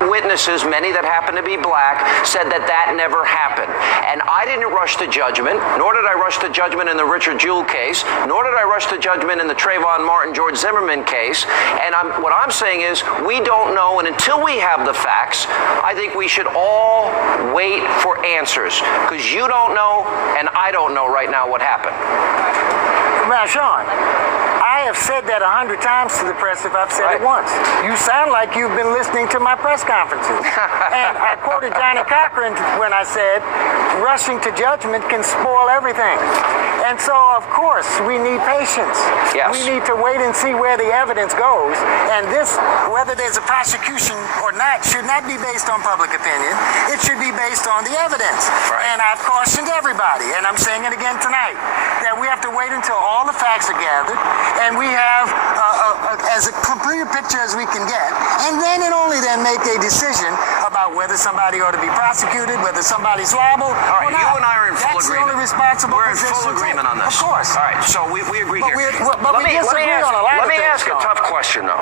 Witnesses, many that happen to be black, said that that never happened. And I didn't rush to judgment, nor did I rush to judgment in the Richard Jewell case, nor did I rush to judgment in the Trayvon Martin, George Zimmerman case. And what I'm saying is we don't know, and until we have the facts, I think we should all wait for answers, because you don't know and I don't know right now what happened. Now, Sean, I have said that 100 times to the press if I've said it once. You sound like you've been listening to my press conferences. And I quoted Johnny Cochran when I said, rushing to judgment can spoil everything. And so, of course, we need patience. Yes. We need to wait and see where the evidence goes. And this, whether there's a prosecution or not, should not be based on public opinion. It should be based on the evidence. Right. And I've cautioned everybody, and I'm saying it again tonight, that we have to wait until all the facts are gathered and we have as a complete picture as we can get, and then and only then make a decision about whether somebody ought to be prosecuted, whether somebody's liable. All right, you and I are in full That's agreement. The only responsible We're in position full agreement on this. Of course. All right, so we agree But here. let me ask a tough question, though.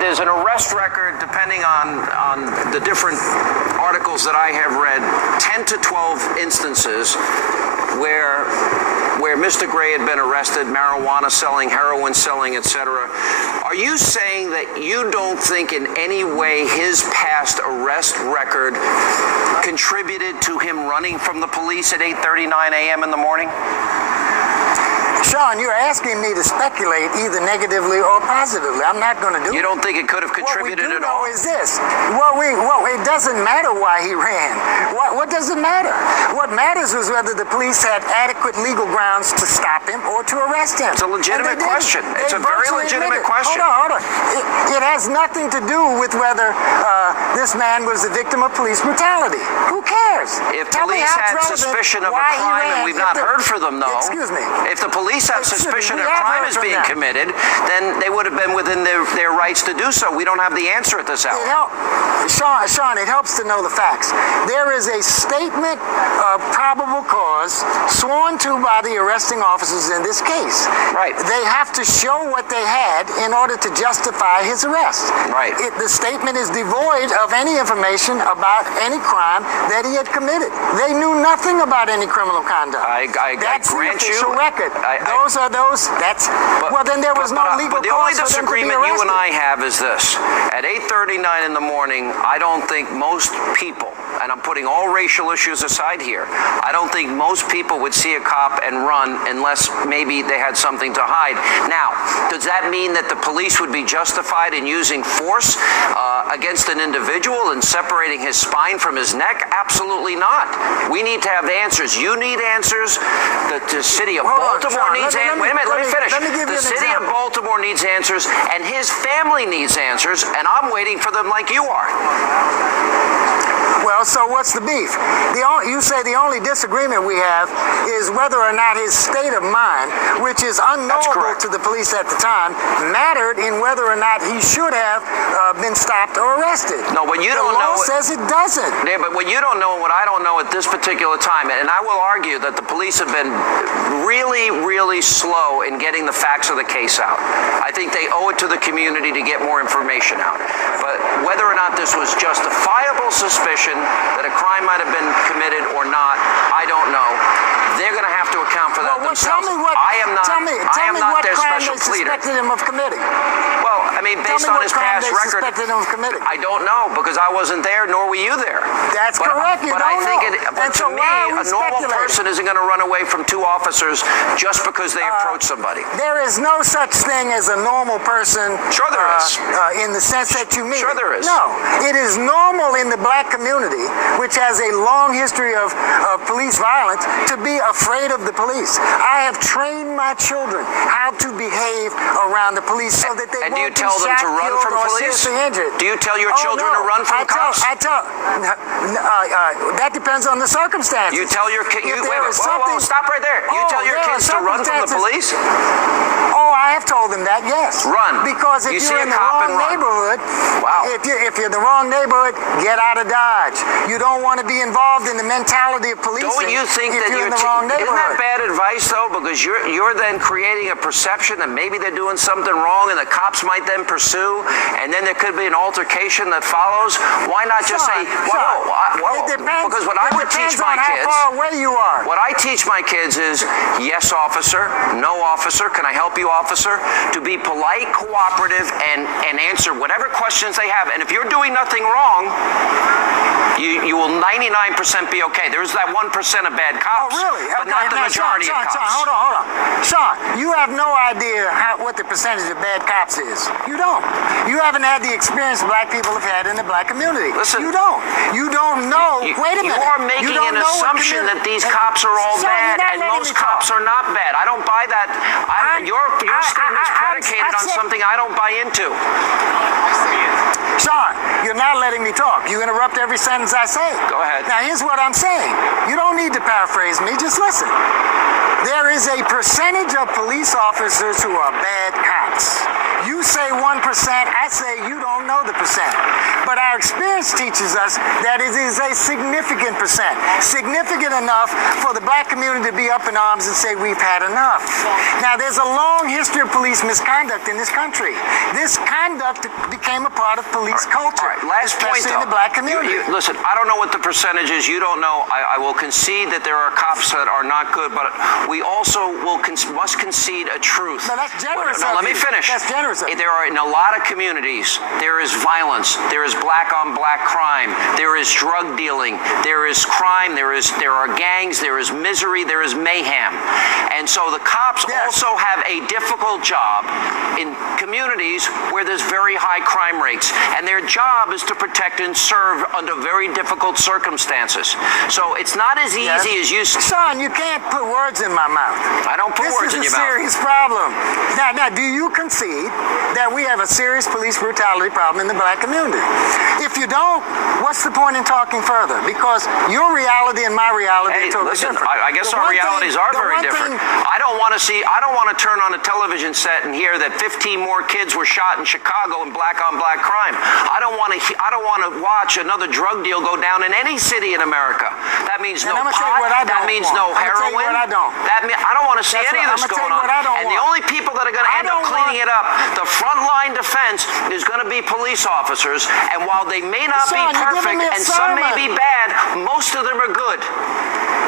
There's an arrest record, depending on the different articles that I have read, 10 to 12 instances where Mr. Gray had been arrested, marijuana selling, heroin selling, etc. Are you saying that you don't think in any way his past arrest record contributed to him running from the police at 8:39 a.m. in the morning? Sean, you're asking me to speculate either negatively or positively. I'm not going to do it. You don't think it could have contributed at all? What we do know is this. It doesn't matter why he ran. What does it matter? What matters was whether the police had adequate legal grounds to stop him or to arrest him. It's a legitimate question. It's a very legitimate question. Hold on. It has nothing to do with whether this man was the victim of police brutality. Who cares? If police had suspicion of a crime, and we've not heard from them, though. Excuse me. If the police have suspicion a crime is being committed, then they would have been within their rights to do so. We don't have the answer at this hour. Sean, it helps to know the facts. There is a statement of probable cause sworn to by the arresting officers in this case. Right. They have to show what they had in order to justify his arrest. Right. The statement is devoid of any information about any crime that he had committed. They knew nothing about any criminal conduct. Grant That's the you. official record. Well, then there was no legal cause. But the only for them to be disagreement you and arrested. I have is this. At 8:39 in the morning, I don't think most people, and I'm putting all racial issues aside here, I don't think most people would see a cop and run unless maybe they had something to hide. Now, does that mean that the police would be justified in using force against an individual and separating his spine from his neck? Absolutely not. We need to have answers. You need answers. The city of Baltimore needs answers. Wait a minute, let me finish. The city of Baltimore needs answers, and his family needs answers, and I'm waiting for them like you are. Well, so what's the beef? You say the only disagreement we have is whether or not his state of mind, which is unknowable to the police at the time, mattered in whether or not he should have been stopped or arrested. No, but you don't know. The law says it doesn't. Yeah, but what you don't know and what I don't know at this particular time, and I will argue that the police have been really, really slow in getting the facts of the case out. I think they owe it to the community to get more information out. But whether or not this was justifiable suspicion that a crime might have been committed or not, I don't know. They're going to have to account for that themselves. I am not their special pleader. Tell me what crime they suspected him of committing. Well, I mean, based on his past record, I don't know, because I wasn't there, nor were you there. That's correct. But I think to me, a normal person isn't going to run away from two officers just because they approach somebody. There is no such thing as a normal person. Sure there is. In the sense that you mean. Sure there is. No. It is normal in the black community, which has a long history of police violence, to be afraid of the police. I have trained my children how to behave around the police so that they won't be shot, killed, or seriously injured. Do you tell your children to run from cops? That depends on the circumstances. You tell your kids. Stop right there. You tell your kids to run from the police? Oh, I have told them that, yes. Run. Because if You see you're a in the cop wrong and run. neighborhood, Wow. if you're in the wrong neighborhood, get out of Dodge. You don't want to be involved in the mentality of policing. Don't you think if that you're in the wrong isn't neighborhood? that bad advice though? Because you're then creating a perception that maybe they're doing something wrong, and the cops might then pursue, and then there could be an altercation that follows. Why not just say, it depends. because what I would teach my on how kids, far away you are. what I teach my kids is, yes, officer, no, officer, can I help you, officer? To be polite, cooperative, and answer whatever questions they have. And if you're doing nothing wrong, you will 99% be okay. There's that 1% of bad cops, Oh, really? but not the Now, majority Sean, of cops. Hold on. Sean, you have no idea what the percentage of bad cops is. You don't. You haven't had the experience black people have had in the black community. Listen. You don't. You don't know. Wait a minute. You are making an assumption that these cops are all Sean, bad, you're not and letting most me talk. cops are not bad. I don't buy that. Your statement's predicated on something I don't buy into. Sean, you're not letting me talk. You interrupt every sentence I say. Go ahead. Now, here's what I'm saying. You don't need to paraphrase me. Just listen. There is a percentage of police officers who are bad cops. You say 1%, I say you don't know the percent. But our experience teaches us that it is a significant percent. Significant enough for the black community to be up in arms and say we've had enough. Now, there's a long history of police misconduct in this country. This conduct became a part of police culture, All right, last point, especially though. in the black community. Listen, I don't know what the percentage is. You don't know. I will concede that there are cops that are not good, but we also must concede a truth. No, that's generous No, of let me you. finish. That's generous of you. There are, in a lot of communities, there is violence. There is black-on-black crime. There is drug dealing. There is crime. There are gangs. There is misery. There is mayhem. And so the cops also have a difficult job in communities where there's very high crime rates. And their job is to protect and serve under very difficult circumstances. So it's not as easy as you say. Sean, you can't put words in my mouth. I don't put words in your mouth. This is a serious problem. Now, do you concede that we have a serious police brutality problem in the black community? If you don't, what's the point in talking further? Because your reality and my reality are totally listen, different. I guess our realities are very different. I don't want to turn on a television set and hear that 15 more kids were shot in Chicago in black-on-black crime. I don't want to watch another drug deal go down in any city in America. That means no pot. That means no heroin. I don't want to see any of this going on. And the only people that are going to end up cleaning it up, the frontline defense, is going to be police officers. And while they may not be perfect and some may be bad, most of them are good.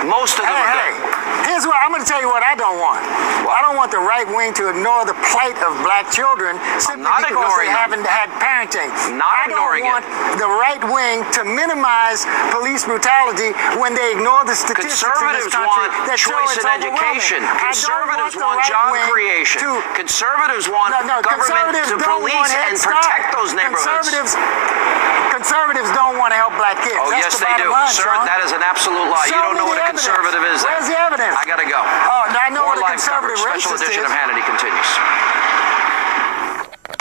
Most of them are good. Here's what I'm going to tell you what I don't want. I don't want the right wing to ignore the plight of black children simply because they haven't had parenting. I don't want the right wing to minimize police brutality when they ignore the statistics in this country that show it's choice in education. Conservatives want job creation. Conservatives want government to police and protect those neighborhoods. Conservatives don't want to help black kids. Oh, yes, they do. Sir, that is an absolute lie. You don't know what a conservative is. Where's the evidence? I got to go. Oh, I know what a More live conservative coverage. Special racist edition is. of Hannity continues.